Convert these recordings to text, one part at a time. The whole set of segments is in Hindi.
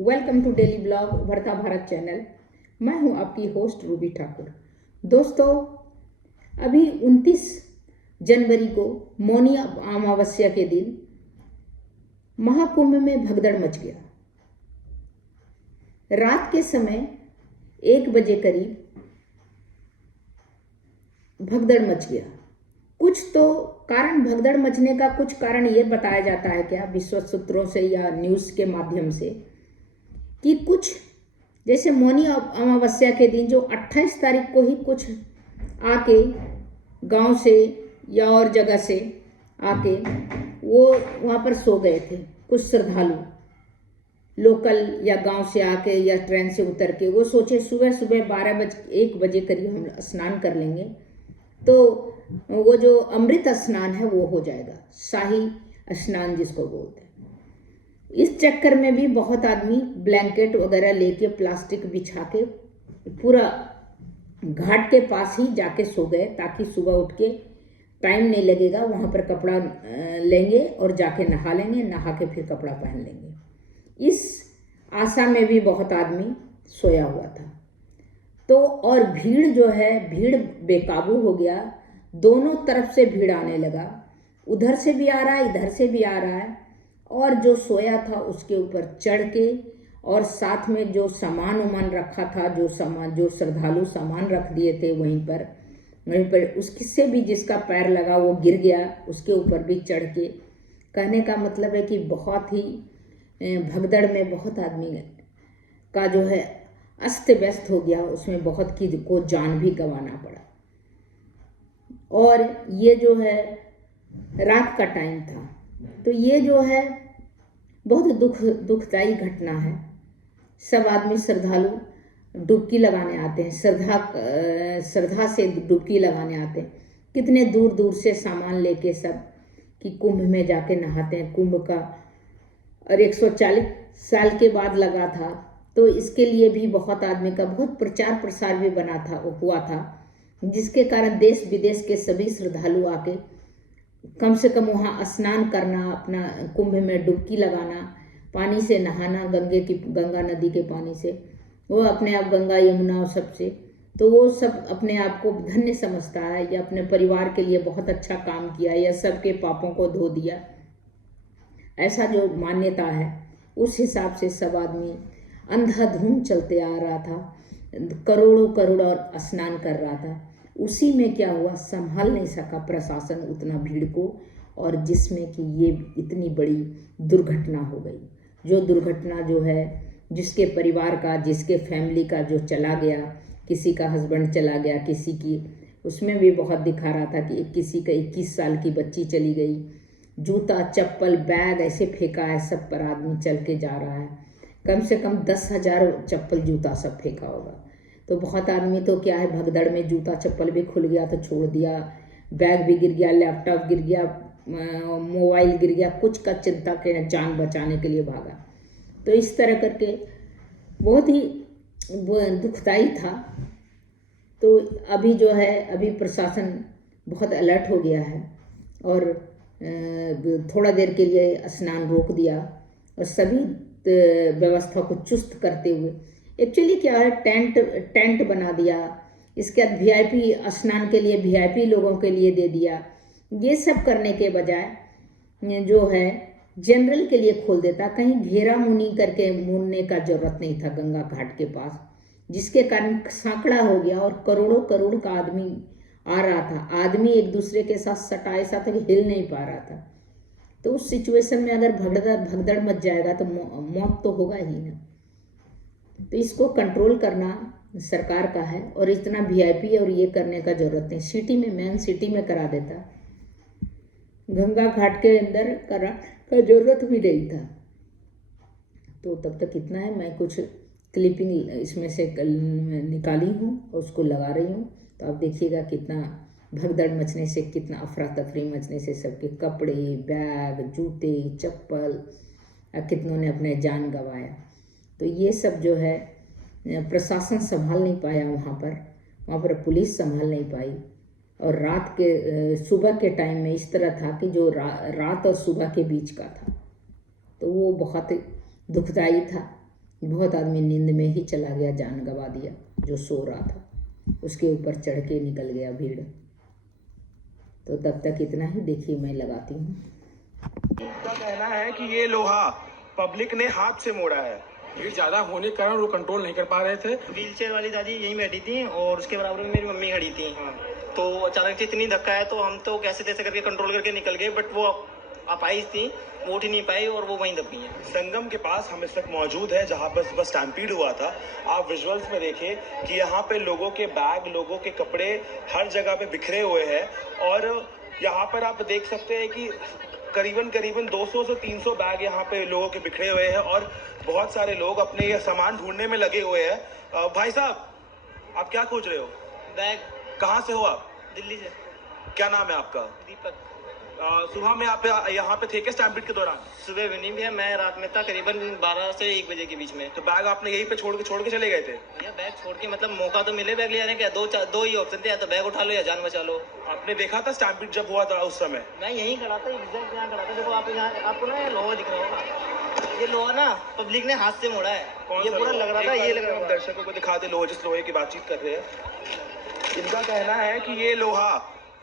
वेलकम टू डेली ब्लॉग उभरता भारत चैनल। मैं हूं आपकी होस्ट रूबी ठाकुर। दोस्तों, अभी 29 जनवरी को मौनी अमावस्या के दिन महाकुंभ में भगदड़ मच गया। रात के समय 1 बजे करीब भगदड़ मच गया। कुछ तो कारण, भगदड़ मचने का कुछ कारण ये बताया जाता है क्या विश्व सूत्रों से या न्यूज़ के माध्यम से, कि कुछ जैसे मौनी अमावस्या के दिन जो 28 तारीख को ही कुछ आके गांव से या और जगह से आके वो वहाँ पर सो गए थे। कुछ श्रद्धालु लोकल या गांव से आके या ट्रेन से उतर के वो सोचे सुबह सुबह 1 बजे करीब हम स्नान कर लेंगे तो वो जो अमृत स्नान है वो हो जाएगा, शाही स्नान जिसको बोलते हैं। इस चक्कर में भी बहुत आदमी ब्लैंकेट वगैरह लेके प्लास्टिक बिछा के पूरा घाट के पास ही जाके सो गए, ताकि सुबह उठ के टाइम नहीं लगेगा, वहाँ पर कपड़ा लेंगे और जाके नहा लेंगे, नहा के फिर कपड़ा पहन लेंगे। इस आशा में भी बहुत आदमी सोया हुआ था। तो और भीड़ जो है, भीड़ बेकाबू हो गया। दोनों तरफ से भीड़ आने लगा, उधर से भी आ रहा है, इधर से भी आ रहा है। और जो सोया था उसके ऊपर चढ़ के, और साथ में जो सामान उमान रखा था, जो श्रद्धालु सामान रख दिए थे वहीं पर उसके से भी जिसका पैर लगा वो गिर गया, उसके ऊपर भी चढ़ के। कहने का मतलब है कि बहुत ही भगदड़ में बहुत आदमी का जो है अस्त व्यस्त हो गया, उसमें बहुत की को जान भी गंवाना पड़ा। और ये जो है रात का टाइम था, तो ये जो है बहुत दुखदाई घटना है। सब आदमी श्रद्धालु डुबकी लगाने आते हैं, श्रद्धा से डुबकी लगाने आते हैं। कितने दूर दूर से सामान लेके सब कि कुंभ में जाके नहाते हैं। कुंभ का और 140 साल के बाद लगा था, तो इसके लिए भी बहुत आदमी का बहुत प्रचार प्रसार भी हुआ था, जिसके कारण देश विदेश के सभी श्रद्धालु आके कम से कम वहाँ स्नान करना, अपना कुंभ में डुबकी लगाना, पानी से नहाना, गंगा नदी के पानी से, वो अपने आप गंगा यमुना और सबसे, तो वो सब अपने आप को धन्य समझता है या अपने परिवार के लिए बहुत अच्छा काम किया या सबके पापों को धो दिया। ऐसा जो मान्यता है उस हिसाब से सब आदमी अंधाधुंध चलते आ रहा था, करोड़ों और स्नान कर रहा था। उसी में क्या हुआ, संभाल नहीं सका प्रशासन उतना भीड़ को, और जिसमें कि ये इतनी बड़ी दुर्घटना हो गई। जो दुर्घटना जो है, जिसके परिवार का, जिसके फैमिली का जो चला गया, किसी का हस्बैंड चला गया, किसी की, उसमें भी बहुत दिखा रहा था कि किसी का 21 साल की बच्ची चली गई। जूता चप्पल बैग ऐसे फेंका है सब पर, आदमी चल के जा रहा है, कम से कम 10,000 चप्पल जूता सब फेंका होगा। तो बहुत आदमी तो क्या है, भगदड़ में जूता चप्पल भी खुल गया तो छोड़ दिया, बैग भी गिर गया, लैपटॉप गिर गया, मोबाइल गिर गया, कुछ का चिंता के जान बचाने के लिए भागा। तो इस तरह करके बहुत ही दुखदाई था। तो अभी जो है, अभी प्रशासन बहुत अलर्ट हो गया है और थोड़ा देर के लिए स्नान रोक दिया और सभी व्यवस्था को चुस्त करते हुए, एक्चुअली क्या है, टेंट बना दिया। इसके बाद वीआईपी स्नान के लिए वीआईपी लोगों के लिए दे दिया। ये सब करने के बजाय जो है जनरल के लिए खोल देता। कहीं घेरा मुनी करके मुनने का जरूरत नहीं था गंगा घाट के पास, जिसके कारण सांकड़ा हो गया और करोड़ों का आदमी आ रहा था। आदमी एक दूसरे के साथ सटा ऐसा था कि हिल नहीं पा रहा था। तो उस सिचुएशन में अगर भगदड़ मच जाएगा तो मौत तो होगा ही ना। तो इसको कंट्रोल करना सरकार का है, और इतना वीआईपी और ये करने का जरूरत नहीं। सिटी में, मेन सिटी में करा देता, गंगा घाट के अंदर करा का जरूरत भी नहीं था। तो तब तक इतना है, मैं कुछ क्लिपिंग इसमें से निकाली हूँ और उसको लगा रही हूँ। तो आप देखिएगा कितना भगदड़ मचने से, कितना अफरा तफरी मचने से सबके कपड़े, बैग, जूते, चप्पल, कितनों ने अपने जान गंवाया। तो ये सब जो है प्रशासन संभाल नहीं पाया वहाँ पर पुलिस संभाल नहीं पाई। और रात के सुबह के टाइम में इस तरह था कि जो रात और सुबह के बीच का था, तो वो बहुत दुखदाई था। बहुत आदमी नींद में ही चला गया, जान गंवा दिया। जो सो रहा था उसके ऊपर चढ़ के निकल गया भीड़। तो तब तक इतना ही, देखिए मैं लगाती हूँ। उनका कहना है कि ये लोहा पब्लिक ने हाथ से मोड़ा है। भीड़ ज्यादा होने के कारण वो कंट्रोल नहीं कर पा रहे थे। व्हील चेयर वाली दादी यहीं बैठी थी और उसके बराबर में मेरी मम्मी खड़ी थी। तो अचानक से इतनी धक्का है तो हम तो कैसे तैसे करके कंट्रोल करके निकल गए, बट वो अपाइज थी, वो उठ ही नहीं पाई और वो वहीं दब गई है। संगम के पास हम इस वक्त मौजूद है जहां पर सुबह स्टैम्पीड हुआ था। आप विजुअल्स में देखें कि यहाँ पे लोगों के बैग, लोगों के कपड़े हर जगह पे बिखरे हुए हैं और यहाँ पर आप देख सकते हैं कि करीबन 200 से 300 बैग यहाँ पे लोगों के बिखरे हुए हैं और बहुत सारे लोग अपने ये सामान ढूंढने में लगे हुए हैं। भाई साहब, आप क्या खोज रहे हो? बैग। कहाँ से हो आप? दिल्ली से। क्या नाम है आपका? दीपक। सुबह में आप यहाँ पे थे क्या स्टैम्पीड के दौरान? सुबह भी नहीं भैया, मैं रात में था करीबन 12 से 1 बजे के बीच में। तो बैग आपने यहीं पे छोड़ के चले गए थे? भैया बैग छोड़ के मतलब मौका तो मिले बैग ले जाने का, दो ही ऑप्शन थे, या तो बैग उठा लो या जान बचा लो। आपने देखा था स्टैम्पीड जब हुआ था उस समय? मैं यहीं खड़ा था, एग्जैक्ट यहाँ खड़ा था। देखो आप यहाँ, आपको ना ये लोहा दिख रहा होगा, ये लोहा ना पब्लिक ने हाथ से मोड़ा है। ये पूरा लग रहा था, ये लग रहा था। दर्शकों को दिखा दे लोहे, जिस लोहे की बातचीत कर रहे हैं। इनका कहना है कि ये लोहा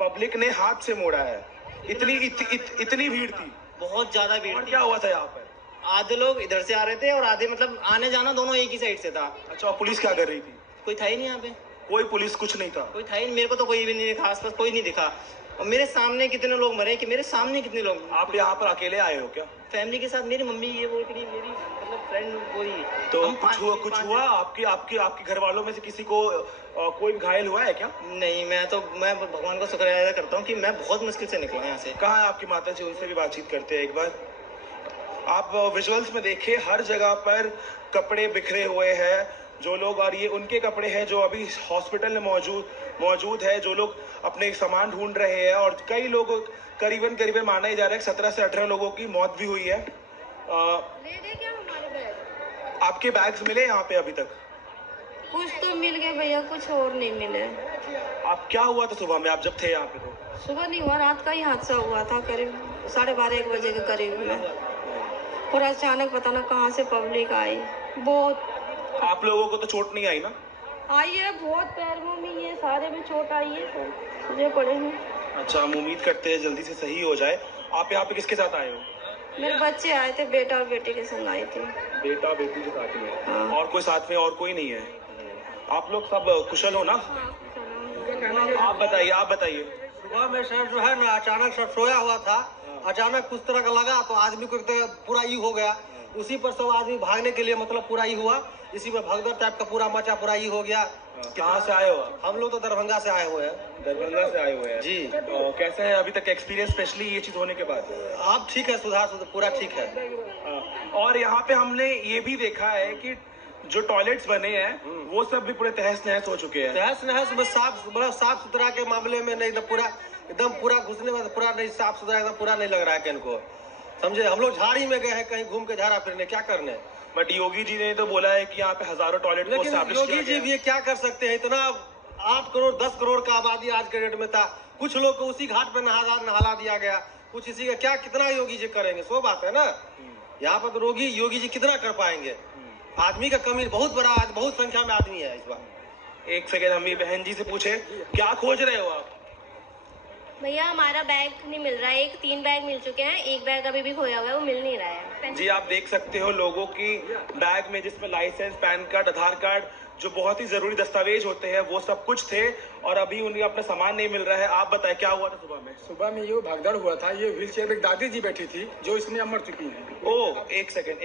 पब्लिक ने हाथ से मोड़ा है। इतनी भीड़ थी, बहुत ज्यादा भीड़ थी। क्या हुआ था यहाँ पर? आधे लोग इधर से आ रहे थे और आधे मतलब आने जाना दोनों एक ही साइड से था। अच्छा, और पुलिस क्या कर रही थी? कोई था ही नहीं यहाँ पे, कोई पुलिस कुछ नहीं था? कोई था ही नहीं। मेरे को तो कोई भी नहीं दिखा, आसपास कोई नहीं दिखा। और मेरे सामने कितने लोग मरे, कि मेरे सामने कितने लोग। आप यहाँ पर अकेले आए हो क्या? फैमिली के साथ, मेरी मम्मी, ये वो मेरी मतलब फ्रेंड वही। तो हम कुछ हुआ आपके घर वालों में से किसी को कोई घायल हुआ है क्या? नहीं, मैं भगवान का शुक्र अदा करता हूँ कि मैं बहुत मुश्किल से निकला यहाँ से। कहाँ है आपकी माता जी? उनसे भी बातचीत करते हैं एक बार। आप विजुअल्स में देखिए, हर जगह पर कपड़े बिखरे हुए हैं। जो लोग, और ये उनके कपड़े हैं जो अभी हॉस्पिटल में मौजूद है, जो लोग अपने सामान ढूंढ रहे हैं। और कई लोग, करीबन माना ही जा रहा है 17 से 18 लोगों की मौत भी हुई है। क्या हमारे बैग? आपके बैग्स मिले यहाँ पे अभी तक? कुछ तो मिल गए भैया, कुछ और नहीं मिले। आप क्या हुआ था सुबह में, आप जब थे यहाँ पे? तो सुबह नहीं हुआ, रात का ही हादसा हुआ था, करीब 12:30-1 बजे के करीब में। और अचानक पता ना कहाँ से पब्लिक आई। बहुत आप लोगों को तो चोट नहीं आई ना? आई है, बहुत पैरों में ये सारे में चोट आई है, मुझे पड़े हैं। अच्छा, हम उम्मीद करते हैं जल्दी से सही हो जाए। आप यहाँ पे किसके साथ आए हो? मेरे बच्चे आए थे, बेटा और बेटी के संग आई थी। बेटा बेटी के साथ में? हाँ। और कोई साथ में और कोई नहीं है? आप लोग सब कुशल हो ना? आप बताइए। सुबह में सर जो है ना, अचानक सर सोया हुआ था, अचानक कुछ तरह का लगा तो आदमी को पूरा ई हो गया। उसी पर सब आदमी भागने के लिए मतलब पूरा ई हुआ, इसी में भगदड़ टाइप का पूरा मचा, पूरा ई हो गया। कहाँ से आए हो आप? हम लोग तो दरभंगा से आए हुए हैं। दरभंगा से आए हुए हैं जी। कैसा है अभी तक एक्सपीरियंस, स्पेशली ये चीज होने के बाद? आप ठीक है, सुधार पूरा ठीक है। और यहाँ पे हमने ये भी देखा है कि जो टॉयलेट्स बने हैं वो सब भी पूरे तहस नहस हो चुके हैं। तहस नहस में साफ सुथरा के मामले में नहीं, एकदम पूरा घुसने में पूरा नहीं, साफ सुथरा एकदम पूरा नहीं लग रहा है कि इनको समझे। हम लोग झाड़ी में गए हैं कहीं घूम के, झाड़ा फिरने, क्या करने। बट योगी जी ने तो बोला है कि यहाँ पे हजारों टॉयलेट को लेकिन योगी जी भी क्या कर सकते हैं, इतना 8 करोड़ 10 करोड़ का आबादी आज के डेट में था। कुछ लोग को उसी घाट पे नहाला दिया गया, कुछ इसी का क्या, कितना योगी जी करेंगे? सो बात है ना। यहाँ पर तो योगी जी कितना कर पाएंगे? आदमी का कमी बहुत संख्या में आदमी है इस बार। एक सेकेंड, हम ये बहन जी से पूछे, क्या खोज रहे हो आप? भैया हमारा बैग नहीं मिल रहा है। 3 बैग मिल चुके हैं, एक बैग अभी भी खोया हुआ है, वो मिल नहीं रहा है। जी, आप देख सकते हो लोगों की बैग में, जिसमें लाइसेंस, पैन कार्ड, आधार कार्ड, जो बहुत ही जरूरी दस्तावेज होते हैं, वो सब कुछ थे और अभी उन्हें अपना सामान नहीं मिल रहा है। आप बताएं क्या हुआ था सुबह में? सुबह में ये भगदड़ हुआ था। ये व्हील चेयर में एक दादी जी बैठी थी जो इसमें मर चुकी हैं। ओ, एक सेकेंड,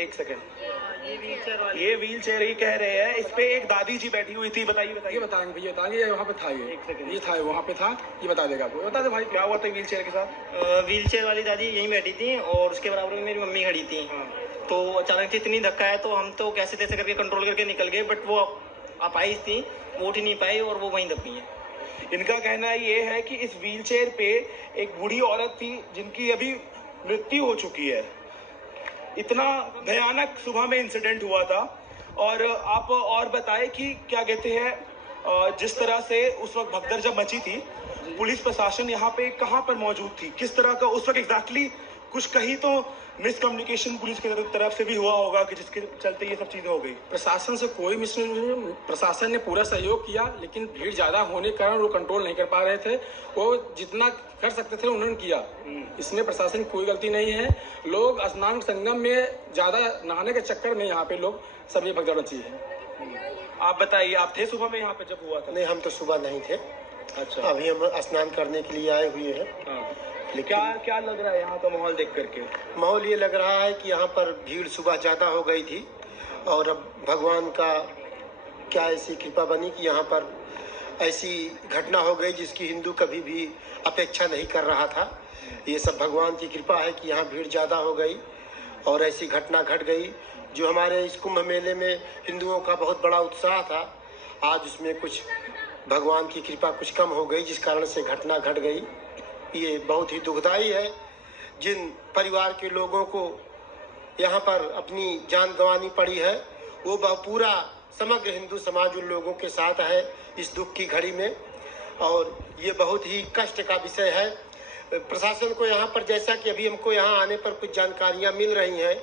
ये व्हील चेयर ही कह रहे हैं, इस पे एक दादी जी बैठी हुई थी। बताइए। ये बताएंगे भैया, बताएंगे। वहाँ पे था ये, एक सेकंड, ये था वहाँ पे था, ये बता देगा आपको। बता दे भाई, क्या हुआ था व्हील चेयर के साथ? व्हील चेयर वाली दादी यहीं बैठी थी और उसके बराबर में मेरी मम्मी खड़ी थी। तो अचानक से इतनी धक्का है तो हम तो कैसे तैसे करके कंट्रोल करके निकल गए, बट वो अपाइज थी, वो उठ ही नहीं पाई और वो वहीं दब गई है। इनका कहना ये है कि इस व्हील चेयर पे एक बूढ़ी औरत थी जिनकी अभी मृत्यु हो चुकी है। इतना भयानक सुबह में इंसिडेंट हुआ था। और आप और बताएं कि क्या कहते हैं, जिस तरह से उस वक्त भगदड़ जब मची थी, पुलिस प्रशासन यहाँ पे कहाँ पर मौजूद थी, किस तरह का उस वक्त एग्जैक्टली कुछ कहीं तो मिसकम्युनिकेशन पुलिस की तरफ से भी हुआ होगा कि जिसके चलते ये सब चीजें हो गई। प्रशासन से कोई प्रशासन ने पूरा सहयोग किया, लेकिन भीड़ ज्यादा होने के कारण वो कंट्रोल नहीं कर पा रहे थे। वो जितना कर सकते थे उन्होंने किया, इसमें प्रशासन की कोई गलती नहीं है। लोग स्नान संगम में ज्यादा नहाने के चक्कर में यहाँ पे लोग सभी भगदड़ मची है। आप बताइए, आप थे सुबह में यहाँ पे जब हुआ था? नहीं, हम तो सुबह नहीं थे। अच्छा, अभी हम स्नान करने के लिए आए हुए हैं। लेकिन क्या लग रहा है यहाँ का माहौल देख करके? माहौल ये लग रहा है कि यहाँ पर भीड़ सुबह ज़्यादा हो गई थी और अब भगवान का क्या ऐसी कृपा बनी कि यहाँ पर ऐसी घटना हो गई जिसकी हिंदू कभी भी अपेक्षा नहीं कर रहा था। ये सब भगवान की कृपा है कि यहाँ भीड़ ज़्यादा हो गई और ऐसी घटना घट गई। जो हमारे इस कुंभ मेले में हिंदुओं का बहुत बड़ा उत्साह था, आज उसमें कुछ भगवान की कृपा कुछ कम हो गई, जिस कारण से घटना घट गई। ये बहुत ही दुखदाई है। जिन परिवार के लोगों को यहाँ पर अपनी जान गंवानी पड़ी है, वो पूरा समग्र हिंदू समाज उन लोगों के साथ है इस दुख की घड़ी में, और ये बहुत ही कष्ट का विषय है। प्रशासन को यहाँ पर, जैसा कि अभी हमको यहाँ आने पर कुछ जानकारियाँ मिल रही हैं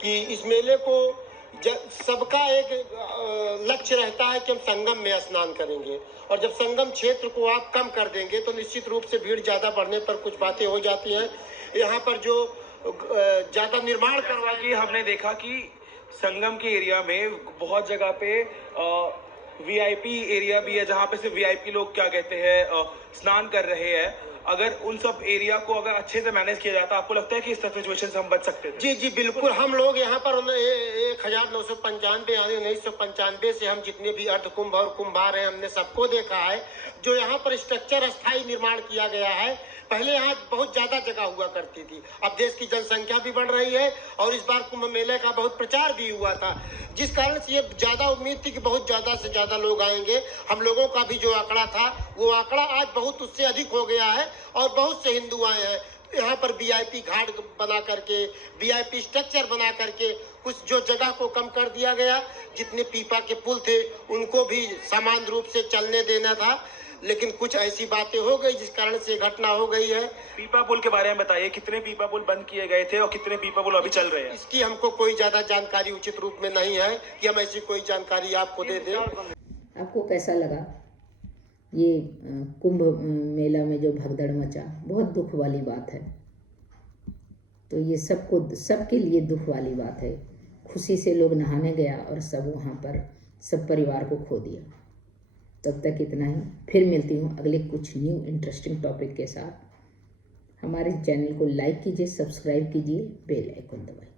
कि इस मेले को सबका एक लक्ष्य रहता है कि हम संगम में स्नान करेंगे, और जब संगम क्षेत्र को आप कम कर देंगे तो निश्चित रूप से भीड़ ज़्यादा बढ़ने पर कुछ बातें हो जाती हैं। यहाँ पर जो ज़्यादा निर्माण करवा कि हमने देखा कि संगम के एरिया में बहुत जगह पे वीआईपी एरिया भी है, जहाँ पे सिर्फ वीआईपी लोग क्या कहते हैं स्नान कर रहे हैं। अगर उन सब एरिया को अगर अच्छे से मैनेज किया जाता, आपको लगता है कि इस सिचुएशन से हम बच सकते थे? जी बिल्कुल। हम लोग यहाँ पर 1995 यानी 1995 से हम जितने भी अर्ध कुंभ और कुंभार हैं, हमने सबको देखा है। जो यहाँ पर स्ट्रक्चर स्थायी निर्माण किया गया है, पहले यहाँ बहुत ज्यादा जगह हुआ करती थी। अब देश की जनसंख्या भी बढ़ रही है और इस बार कुंभ मेले का बहुत प्रचार भी हुआ था, जिस कारण से ये ज्यादा उम्मीद थी कि बहुत ज्यादा से ज्यादा लोग आएंगे। हम लोगों का भी जो आंकड़ा था, वो आंकड़ा आज बहुत उससे अधिक हो गया है और बहुत से हिंदू आए हैं। यहाँ पर वीआईपी घाट बना करके, वीआईपी स्ट्रक्चर बना करके कुछ जो जगह को कम कर दिया गया। जितने पीपा के पुल थे उनको भी समान रूप से चलने देना था, लेकिन कुछ ऐसी बातें हो गई जिस कारण से घटना हो गई है। पीपा पुल के बारे में बताइए, कितने पीपा पुल बंद किए गए थे और कितने पीपा पुल अभी चल रहे हैं? इसकी हमको कोई ज्यादा जानकारी उचित रूप में नहीं है कि हम ऐसी कोई जानकारी आपको दे दें। आपको कैसा लगा ये कुंभ मेला में जो भगदड़ मचा? बहुत दुख वाली बात है। तो ये सबके लिए दुख वाली बात है। खुशी से लोग नहाने गया और सब वहाँ पर सब परिवार को खो दिया। तब तक इतना ही, फिर मिलती हूँ अगले कुछ न्यू इंटरेस्टिंग टॉपिक के साथ। हमारे चैनल को लाइक कीजिए, सब्सक्राइब कीजिए, बेल आइकन दबाइए।